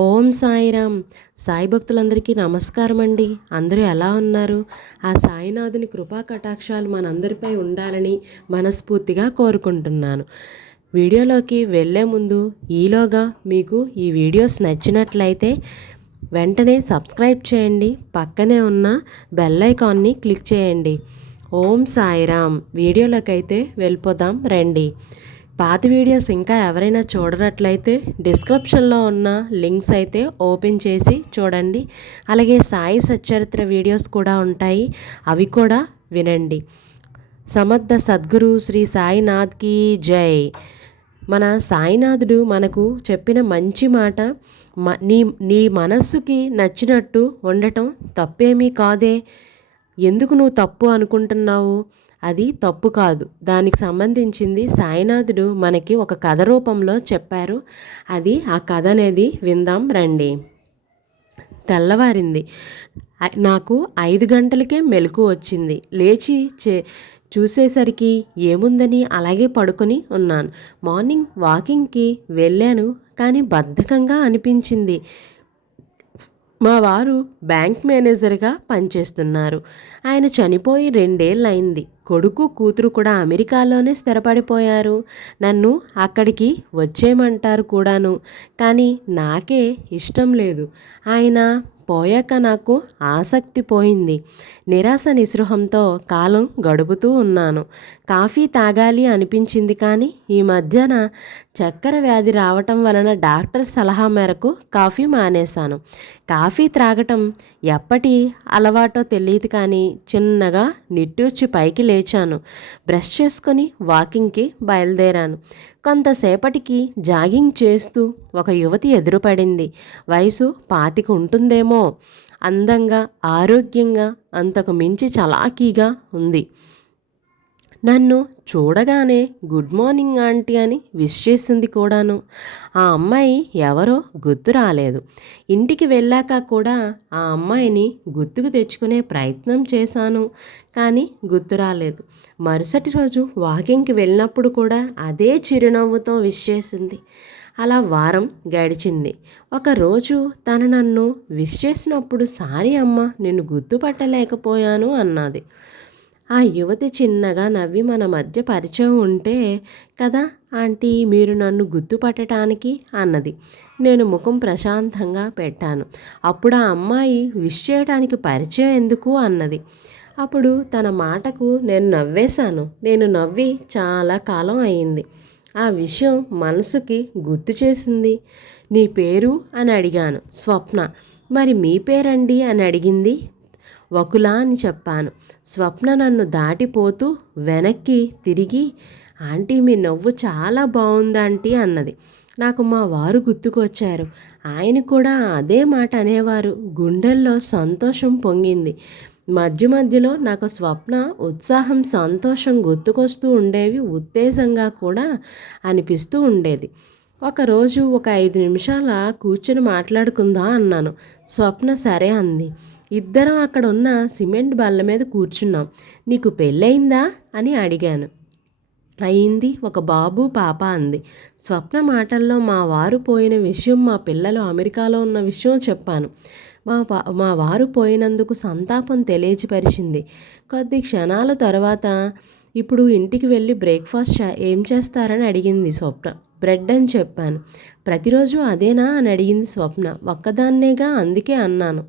ఓం సాయిరామ్. సాయి భక్తులందరికీ నమస్కారం అండి అందరూ ఎలా ఉన్నారు? ఆ సాయినాథుని కృపా కటాక్షాలు మనందరిపై ఉండాలని మనస్ఫూర్తిగా కోరుకుంటున్నాను. వీడియోలోకి వెళ్ళే ముందు ఈలోగా మీకు ఈ వీడియోస్ నచ్చినట్లయితే వెంటనే సబ్స్క్రైబ్ చేయండి. పక్కనే ఉన్న బెల్ ఐకాన్ని క్లిక్ చేయండి. ఓం సాయిరామ్. వీడియోలోకి అయితే వెళ్ళిపోదాం రండి. పాత వీడియోస్ ఇంకా ఎవరైనా చూడనట్లయితే డిస్క్రిప్షన్లో ఉన్న లింక్స్ అయితే ఓపెన్ చేసి చూడండి. అలాగే సాయి సచ్చరిత్ర వీడియోస్ కూడా ఉంటాయి. అవి కూడా వినండి. సమర్థ సద్గురు శ్రీ సాయినాథ్కి జై. మన సాయినాథుడు మనకు చెప్పిన మంచి మాట నీ నీ మనస్సుకి నచ్చినట్టు ఉండటం తప్పేమీ కాదే. ఎందుకు నువ్వు తప్పు అనుకుంటున్నావు? అది తప్పు కాదు. దానికి సంబంధించింది సాయినాథుడు మనకి ఒక కథ రూపంలో చెప్పారు. అది ఆ కథ అనేది విందాం రండి. తెల్లవారింది. నాకు ఐదు గంటలకే మెలకు వచ్చింది. లేచి చే చూసేసరికి ఏముందని అలాగే పడుకొని ఉన్నాను. మార్నింగ్ వాకింగ్కి వెళ్ళాను కానీ బద్ధకంగా అనిపించింది. మా వారు బ్యాంక్ మేనేజర్గా పనిచేస్తున్నారు. ఆయన చనిపోయి రెండేళ్ళయింది. కొడుకు కూతురు కూడా అమెరికాలోనే స్థిరపడిపోయారు. నన్ను అక్కడికి వచ్చేయమంటారు కూడాను. కానీ నాకే ఇష్టం లేదు. ఆయన పోయాక నాకు ఆసక్తి పోయింది. నిరాశ నిస్పృహంతో కాలం గడుపుతూ ఉన్నాను. కాఫీ తాగాలి అనిపించింది కానీ ఈ మధ్యన చక్కెర వ్యాధి రావటం వలన డాక్టర్ సలహా మేరకు కాఫీ మానేశాను. కాఫీ త్రాగటం ఎప్పటి అలవాటో తెలియదు కానీ చిన్నగా నిట్టూర్చి పైకి లేచాను. బ్రష్ చేసుకొని వాకింగ్కి బయలుదేరాను. కొంతసేపటికి జాగింగ్ చేస్తూ ఒక యువతి ఎదురుపడింది. వయసు పాతికి ఉంటుందేమో అందంగా ఆరోగ్యంగా అంతకు మించి చలాకీగా ఉంది. నన్ను చూడగానే గుడ్ మార్నింగ్ ఆంటీ అని విష్ చేసింది కూడాను. ఆ అమ్మాయి ఎవరో గుర్తు రాలేదు. ఇంటికి వెళ్ళాక కూడా ఆ అమ్మాయిని గుర్తుకు తెచ్చుకునే ప్రయత్నం చేశాను కానీ గుర్తు రాలేదు. మరుసటి రోజు వాకింగ్కి వెళ్ళినప్పుడు కూడా అదే చిరునవ్వుతో విష్ చేసింది. అలా వారం గడిచింది. ఒకరోజు తను నన్ను విష్ చేసినప్పుడు సారీ అమ్మ నిన్ను గుర్తుపట్టలేకపోయాను అన్నది. ఆ యువతి చిన్నగా నవ్వి మన మధ్య పరిచయం ఉంటే కదా ఆంటీ మీరు నన్ను గుర్తుపట్టడానికి అన్నది. నేను ముఖం ప్రశాంతంగా పెట్టాను. అప్పుడు ఆ అమ్మాయి విష్ చేయడానికి పరిచయం ఎందుకు అన్నది. అప్పుడు తన మాటకు నేను నవ్వేశాను. నేను నవ్వి చాలా కాలం అయింది. ఆ విషయం మనసుకి గుర్తు చేసింది. నీ పేరు అని అడిగాను. స్వప్న. మరి మీ పేరండి అని అడిగింది. వకులా అని చెప్పాను. స్వప్న నన్ను దాటిపోతూ వెనక్కి తిరిగి ఆంటీ మీ నవ్వు చాలా బాగుందంటీ అన్నది. నాకు మా వారు గుర్తుకొచ్చారు. ఆయన కూడా అదే మాట అనేవారు. గుండెల్లో సంతోషం పొంగింది. మధ్య మధ్యలో నాకు స్వప్న ఉత్సాహం సంతోషం గుర్తుకొస్తూ ఉండేవి ఉత్తేజంగా కూడా అనిపిస్తూ ఉండేది. ఒకరోజు ఒక ఐదు నిమిషాల కూర్చొని మాట్లాడుకుందా అన్నాను. స్వప్న సరే అంది. ఇద్దరం అక్కడ ఉన్న సిమెంట్ బల్ల మీద కూర్చున్నాం. నీకు పెళ్ళయిందా? అని అడిగాను. అయింది ఒక బాబు పాప అంది. స్వప్న మాటల్లో మా వారు పోయిన విషయం మా పిల్లలు అమెరికాలో ఉన్న విషయం చెప్పాను. మా మా వారు పోయినందుకు సంతాపం తెలియజపరిచింది కొద్ది క్షణాల తర్వాత ఇప్పుడు ఇంటికి వెళ్ళి బ్రేక్ఫాస్ట్ ఏం చేస్తారని అడిగింది స్వప్న. బ్రెడ్ అని చెప్పాను. ప్రతిరోజు అదేనా? అని అడిగింది స్వప్న. ఒక్కదాన్నేగా అందుకే అన్నాను.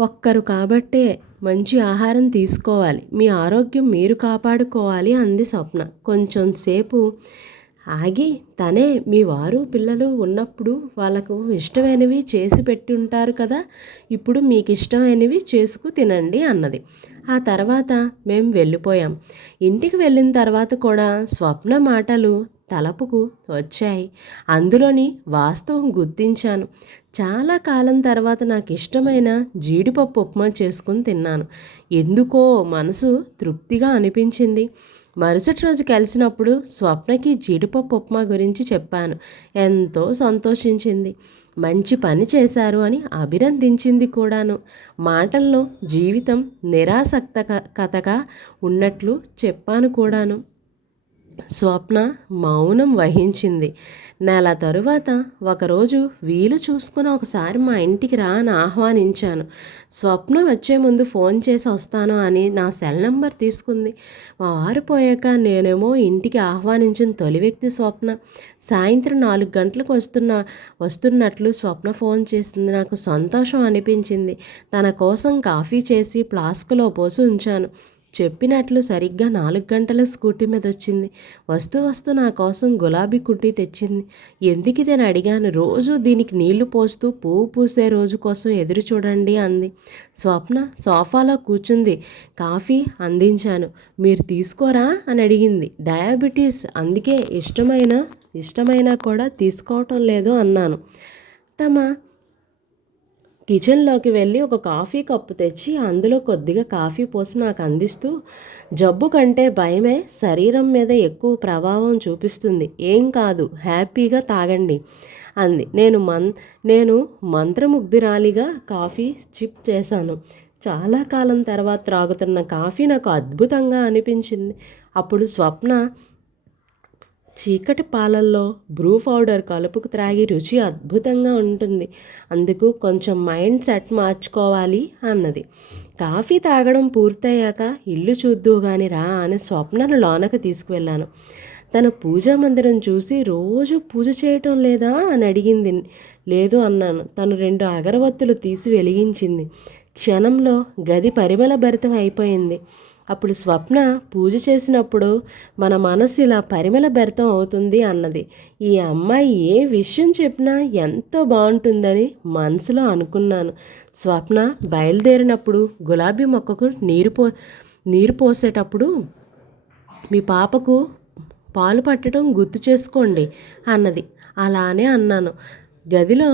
ఒక్కరు కాబట్టే మంచి ఆహారం తీసుకోవాలి. మీ ఆరోగ్యం మీరు కాపాడుకోవాలి అంది స్వప్న. కొంచెం సేపు ఆగి తనే మీ వారు పిల్లలు ఉన్నప్పుడు వాళ్ళకు ఇష్టమైనవి చేసి పెట్టి ఉంటారు కదా ఇప్పుడు మీకు ఇష్టమైనవి చేసుకు తినండి అన్నది. ఆ తర్వాత మేము వెళ్ళిపోయాం. ఇంటికి వెళ్ళిన తర్వాత కూడా స్వప్న మాటలు తలపుకు వచ్చాయి. అందులోని వాస్తవం గుర్తించాను. చాలా కాలం తర్వాత నాకు ఇష్టమైన జీడిపప్పు ఉప్మా చేసుకుని తిన్నాను. ఎందుకో మనసు తృప్తిగా అనిపించింది. మరుసటి రోజు కలిసినప్పుడు స్వప్నకి జీడిపప్పు ఉప్మా గురించి చెప్పాను. ఎంతో సంతోషించింది. మంచి పని చేశారు అని అభినందించింది కూడాను. మాటల్లో జీవితం నిరాసక్త కథగా ఉన్నట్లు చెప్పాను కూడాను. స్వప్న మౌనం వహించింది. నెల తరువాత ఒకరోజు వీలు చూసుకుని ఒకసారి మా ఇంటికి రా అని ఆహ్వానించాను. స్వప్న వచ్చే ముందు ఫోన్ చేసి వస్తాను అని నా సెల్ నెంబర్ తీసుకుంది. మా వారు పోయాక నేనేమో ఇంటికి ఆహ్వానించిన తొలి వ్యక్తి స్వప్న. సాయంత్రం నాలుగు గంటలకు వస్తున్న వస్తున్నట్లు స్వప్న ఫోన్ చేసింది. నాకు సంతోషం అనిపించింది. తన కోసం కాఫీ చేసి ఫ్లాస్క్లో పోసి ఉంచాను. చెప్పినట్లు సరిగ్గా నాలుగు గంటల స్కూటీ మీద వచ్చింది. వస్తూ వస్తూ నా కోసం గులాబీ కుట్టి తెచ్చింది. ఎందుకు ఇదని అడిగాను. రోజు దీనికి నీళ్ళు పోస్తూ పువ్వు పూసే రోజు కోసం ఎదురు చూడండి అంది. స్వప్న సోఫాలో కూర్చుంది. కాఫీ అందించాను. మీరు తీసుకోరా అని అడిగింది. డయాబెటీస్ అందుకే ఇష్టమైన ఇష్టమైనా కూడా తీసుకోవటం లేదు అన్నాను. తమ కిచెన్లోకి వెళ్ళి ఒక కాఫీ కప్పు తెచ్చి అందులో కొద్దిగా కాఫీ పోసి నాకు అందిస్తూ జబ్బు కంటే భయమే శరీరం మీద ఎక్కువ ప్రభావం చూపిస్తుంది. ఏం కాదు హ్యాపీగా తాగండి అంది. నేను మన్ నేను మంత్రముగ్ధురాలిగా కాఫీ చిప్ చేశాను. చాలా కాలం తర్వాత త్రాగుతున్న కాఫీ నాకు అద్భుతంగా అనిపించింది. అప్పుడు స్వప్న చీకటి పాలల్లో బ్రూ పౌడర్ కలుపుకు త్రాగి రుచి అద్భుతంగా ఉంటుంది. అందుకు కొంచెం మైండ్ సెట్ మార్చుకోవాలి అన్నది. కాఫీ తాగడం పూర్తయ్యాక ఇల్లు చూద్దూ గాని రా అని స్వప్నను లోనకు తీసుకువెళ్ళాను. తన పూజా మందిరం చూసి రోజు పూజ చేయటం లేదా అని అడిగింది. లేదు అన్నాను. తను రెండు అగరవత్తులు తీసి వెలిగించింది. క్షణంలో గది పరిమళ భరితం అయిపోయింది. అప్పుడు స్వప్న పూజ చేసినప్పుడు మన మనసు ఇలా పరిమళ భరితం అవుతుంది అన్నది. ఈ అమ్మాయి ఏ విషయం చెప్పినా ఎంతో బాగుంటుందని మనసులో అనుకున్నాను. స్వప్న బయలుదేరినప్పుడు గులాబీ మొక్కకు నీరు పో నీరు పోసేటప్పుడు మీ పాపకు పాలు పట్టడం గుర్తు చేసుకోండి అన్నది. అలానే అన్నాను. గదిలో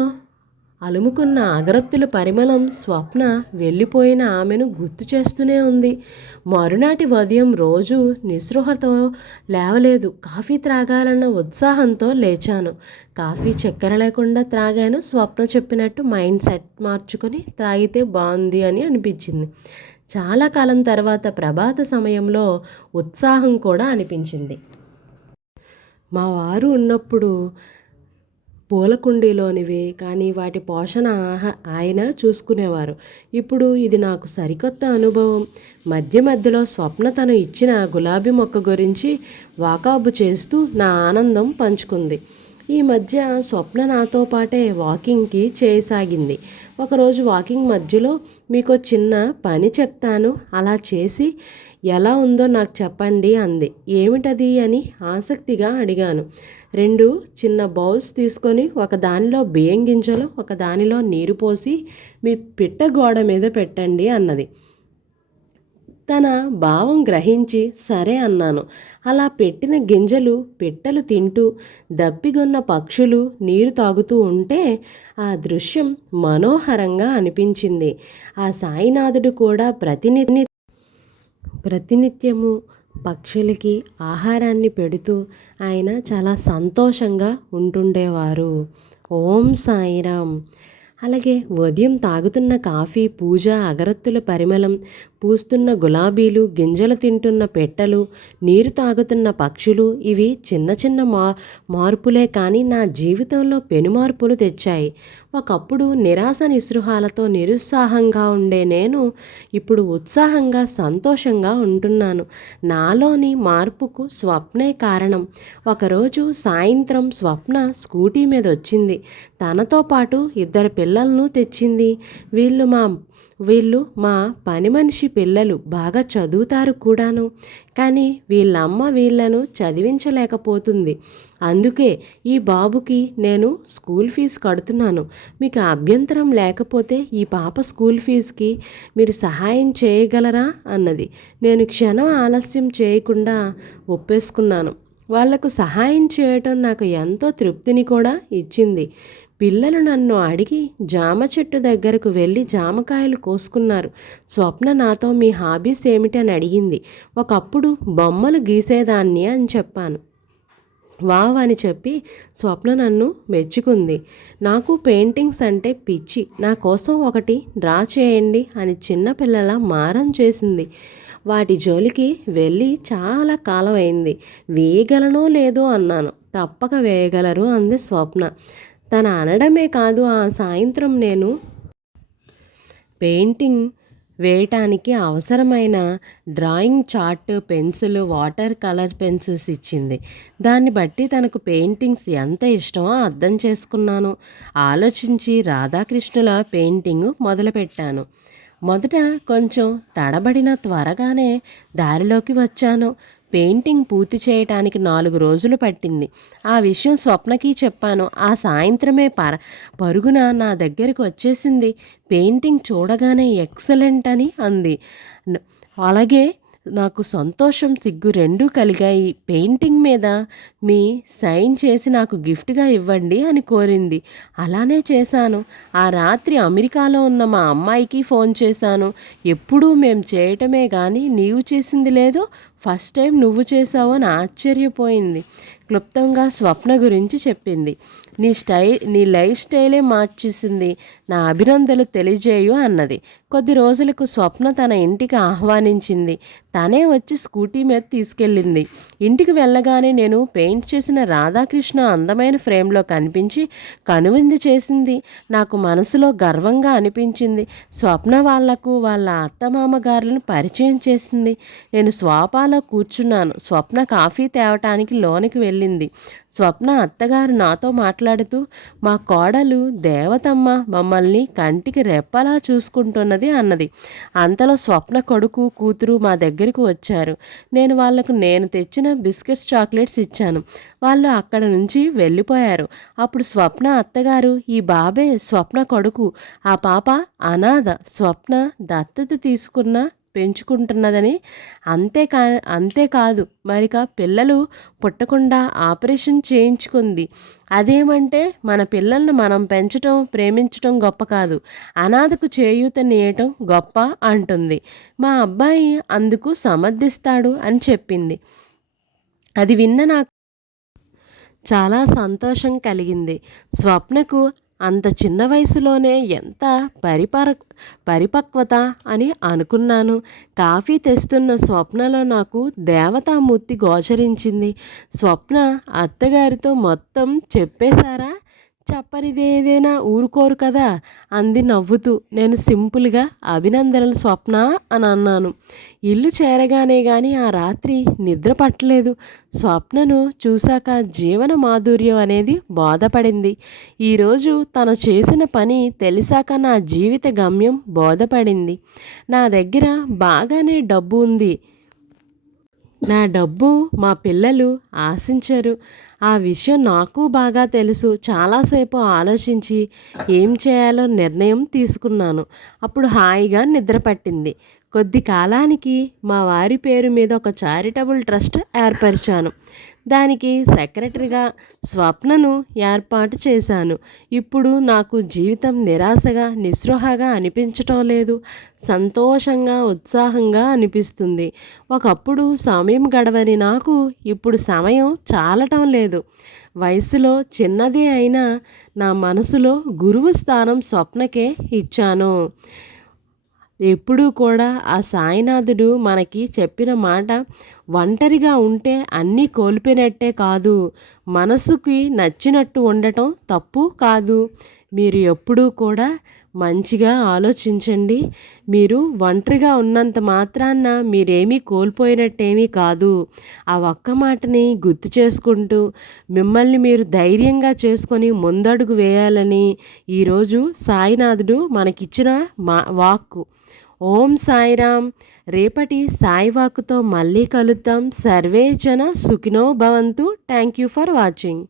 అలుముకున్న అగరత్తుల పరిమళం స్వప్న వెళ్ళిపోయిన ఆమెను గుర్తు చేస్తూనే ఉంది. మరునాటి ఉదయం రోజు నిస్పృహతో లేవలేదు. కాఫీ త్రాగాలన్న ఉత్సాహంతో లేచాను. కాఫీ చక్కెర లేకుండా త్రాగాను స్వప్న చెప్పినట్టు మైండ్ సెట్ మార్చుకొని త్రాగితే బాగుంది అని అనిపించింది. చాలా కాలం తర్వాత ప్రభాత సమయంలో ఉత్సాహం కూడా అనిపించింది. మా వారు ఉన్నప్పుడు పూల కుండీలోనివి కానీ వాటి పోషణ ఆహ ఆయన చూసుకునేవారు. ఇప్పుడు ఇది నాకు సరికొత్త అనుభవం. మధ్య మధ్యలో స్వప్న తను ఇచ్చిన గులాబీ మొక్క గురించి వాకాబు చేస్తూ నా ఆనందం పంచుకుంది. ఈ మధ్య స్వప్న నాతో పాటే వాకింగ్కి చేయసాగింది. ఒకరోజు వాకింగ్ మధ్యలో మీకు చిన్న పని చెప్తాను. అలా చేసి ఎలా ఉందో నాకు చెప్పండి అంది. ఏమిటది అని ఆసక్తిగా అడిగాను. రెండు చిన్న బౌల్స్ తీసుకొని ఒక దానిలో బియ్యం గింజలు ఒక దానిలో నీరు పోసి మీ పిట్ట గోడ మీద పెట్టండి అన్నది. తన భావం గ్రహించి సరే అన్నాను. అలా పెట్టిన గింజలు పిట్టలు తింటూ దప్పిగొన్న పక్షులు నీరు తాగుతూ ఉంటే ఆ దృశ్యం మనోహరంగా అనిపించింది. ఆ సాయినాథుడు కూడా ప్రతినిధి ప్రతినిత్యము పక్షులకి ఆహారాన్ని పెడుతూ ఆయన చాలా సంతోషంగా ఉంటుండేవారు. ఓం సాయిరామ్. అలాగే ఉదయం తాగుతున్న కాఫీ పూజ అగరత్తుల పరిమళం పూస్తున్న గులాబీలు గింజలు తింటున్న పెట్టలు నీరు తాగుతున్న పక్షులు ఇవి చిన్న చిన్న మా మార్పులే కానీ నా జీవితంలో పెనుమార్పులు తెచ్చాయి. ఒకప్పుడు నిరాశ నిస్పృహాలతో నిరుత్సాహంగా ఉండే నేను ఇప్పుడు ఉత్సాహంగా సంతోషంగా ఉంటున్నాను. నాలోని మార్పుకు స్వప్నే కారణం. ఒకరోజు సాయంత్రం స్వప్న స్కూటీ మీద వచ్చింది తనతో పాటు ఇద్దరు పిల్లలను తెచ్చింది. వీళ్ళు మా వీళ్ళు మా పని మనిషి పిల్లలు. బాగా చదువుతారు కూడాను. కానీ వీళ్ళమ్మ వీళ్ళను చదివించలేకపోతుంది. అందుకే ఈ బాబుకి నేను స్కూల్ ఫీజు కడుతున్నాను. మీకు అభ్యంతరం లేకపోతే ఈ పాప స్కూల్ ఫీజుకి మీరు సహాయం చేయగలరా అన్నది. నేను క్షణం ఆలస్యం చేయకుండా ఒప్పేసుకున్నాను. వాళ్ళకు సహాయం చేయటం నాకు ఎంతో తృప్తిని కూడా ఇచ్చింది. పిల్లలు నన్ను అడిగి జామ చెట్టు దగ్గరకు వెళ్ళి జామకాయలు కోసుకున్నారు. స్వప్న నాతో మీ హాబీస్ ఏమిటి అని అడిగింది. ఒకప్పుడు బొమ్మలు గీసేదాన్ని అని చెప్పాను. వావ్ అని చెప్పి స్వప్న నన్ను మెచ్చుకుంది. నాకు పెయింటింగ్స్ అంటే పిచ్చి. నా కోసం ఒకటి డ్రా చేయండి అని చిన్నపిల్లల మారం చేసింది. వాటి జోలికి వెళ్ళి చాలా కాలం అయింది. వేయగలనో లేదో అన్నాను. తప్పక వేయగలరు అంది స్వప్న. తన అనడమే కాదు ఆ సాయంత్రం నేను పెయింటింగ్ వేయటానికి అవసరమైన drawing chart pencil water colour pencils ఇచ్చింది. దాన్ని బట్టి తనకు పెయింటింగ్స్ ఎంత ఇష్టమో అర్థం చేసుకున్నాను. ఆలోచించి రాధాకృష్ణుల పెయింటింగ్ మొదలుపెట్టాను. మొదట కొంచెం తడబడిన త్వరగానే దారిలోకి వచ్చాను. పెయింటింగ్ పూర్తి చేయటానికి నాలుగు రోజులు పట్టింది. ఆ విషయం స్వప్నకి చెప్పాను. ఆ సాయంత్రమే పర పరుగున నా దగ్గరికి వచ్చేసింది. పెయింటింగ్ చూడగానే ఎక్సలెంట్ అని అంది. అలాగే నాకు సంతోషం సిగ్గు రెండూ కలిగాయి. పెయింటింగ్ మీద మీ సైన్ చేసి నాకు గిఫ్ట్గా ఇవ్వండి అని కోరింది. అలానే చేశాను. ఆ రాత్రి అమెరికాలో ఉన్న మా అమ్మాయికి ఫోన్ చేశాను. ఎప్పుడూ మేము చేయటమే కానీ నీవు చేసింది లేదో ఫస్ట్ టైం నువ్వు చేసావు అని ఆశ్చర్యపోయింది. క్లుప్తంగా స్వప్న గురించి చెప్పింది. నీ స్టైల్ నీ లైఫ్ స్టైలే మార్చేసింది. నా అభినందనలు తెలియజేయు అన్నది. కొద్ది రోజులకు స్వప్న తన ఇంటికి ఆహ్వానించింది. తనే వచ్చి స్కూటీ మీద తీసుకెళ్ళింది. ఇంటికి వెళ్ళగానే నేను పెయింట్ చేసిన రాధాకృష్ణ అందమైన ఫ్రేమ్లో కనిపించి కనువింది చేసింది. నాకు మనసులో గర్వంగా అనిపించింది. స్వప్న వాళ్ళకు వాళ్ళ అత్తమామగారులను పరిచయం చేసింది. నేను స్వాపాలో కూర్చున్నాను. స్వప్న కాఫీ తేవటానికి లోనికి వెళ్ళింది. స్వప్న అత్తగారు నాతో మాట్లాడుతూ మా కోడలు దేవతమ్మ మమ్మల్ని కంటికి రెప్పలా చూసుకుంటున్నది అన్నది. అంతలో స్వప్న కొడుకు కూతురు మా దగ్గరికి వచ్చారు. నేను వాళ్ళకు నేను తెచ్చిన బిస్కెట్స్ చాక్లెట్స్ ఇచ్చాను. వాళ్ళు అక్కడ నుంచి వెళ్ళిపోయారు. అప్పుడు స్వప్న అత్తగారు ఈ బాబే స్వప్న కొడుకు. ఆ పాప అనాథ. స్వప్న దత్తత తీసుకున్న పెంచుకుంటున్నదని అంతేకా అంతేకాదు మరిక పిల్లలు పుట్టకుండా ఆపరేషన్ చేయించుకుంది. అదేమంటే మన పిల్లల్ని మనం పెంచటం ప్రేమించటం గొప్ప కాదు. అనాథకు చేయూత నేయటం గొప్ప అంటుంది. మా అబ్బాయి అందుకు సమర్థిస్తాడు అని చెప్పింది. అది విన్న నాకు చాలా సంతోషం కలిగింది. స్వప్నకు అంత చిన్న వయసులోనే ఎంత పరిపర పరిపక్వత అని అనుకున్నాను. కాఫీ తెస్తున్న స్వప్నలో నాకు దేవతామూర్తి గోచరించింది. స్వప్న అత్తగారితో మొత్తం చెప్పేశారా? చెప్పనిదేదైనా ఊరుకోరు కదా అంది నవ్వుతూ. నేను సింపుల్గా అభినందనలు స్వప్న అని అన్నాను. ఇల్లు చేరగానే కానీ ఆ రాత్రి నిద్ర పట్టలేదు. స్వప్నను చూశాక జీవన మాధుర్యం అనేది బోధపడింది. ఈరోజు తను చేసిన పని తెలిసాక నా జీవిత గమ్యం బోధపడింది. నా దగ్గర బాగానే డబ్బు ఉంది. నా డబ్బు మా పిల్లలు ఆశించరు. ఆ విషయం నాకు బాగా తెలుసు. చాలాసేపు ఆలోచించి ఏం చేయాలో నిర్ణయం తీసుకున్నాను. అప్పుడు హాయిగా నిద్ర పట్టింది. కొద్ది కాలానికి మా వారి పేరు మీద ఒక చారిటబుల్ ట్రస్ట్ ఏర్పరిచాను. దానికి సెక్రటరీగా స్వప్నను ఏర్పాటు చేశాను. ఇప్పుడు నాకు జీవితం నిరాశగా నిస్పృహగా అనిపించటం లేదు. సంతోషంగా ఉత్సాహంగా అనిపిస్తుంది. ఒకప్పుడు సమయం గడవని నాకు ఇప్పుడు సమయం చాలటం లేదు. వయసులో చిన్నదే అయినా నా మనసులో గురువు స్థానం స్వప్నకే ఇచ్చాను. ఎప్పుడూ కూడా ఆ సాయినాథుడు మనకి చెప్పిన మాట ఒంటరిగా ఉంటే అన్నీ కోల్పోయినట్టే కాదు. మనసుకి నచ్చినట్టు ఉండటం తప్పు కాదు. మీరు ఎప్పుడూ కూడా మంచిగా ఆలోచించండి. మీరు ఒంటరిగా ఉన్నంత మాత్రాన మీరేమీ కోల్పోయినట్టేమీ కాదు. ఆ ఒక్క మాటని గుర్తు చేసుకుంటూ మిమ్మల్ని మీరు ధైర్యంగా చేసుకొని ముందడుగు వేయాలని ఈరోజు సాయినాథుడు మనకిచ్చిన మా వాక్కు. ఓం సాయిరామ్. రేపటి సాయివాకుతో మళ్ళీ కలుద్దాం. సర్వే జన సుఖినో భవంతు. Thank you for watching.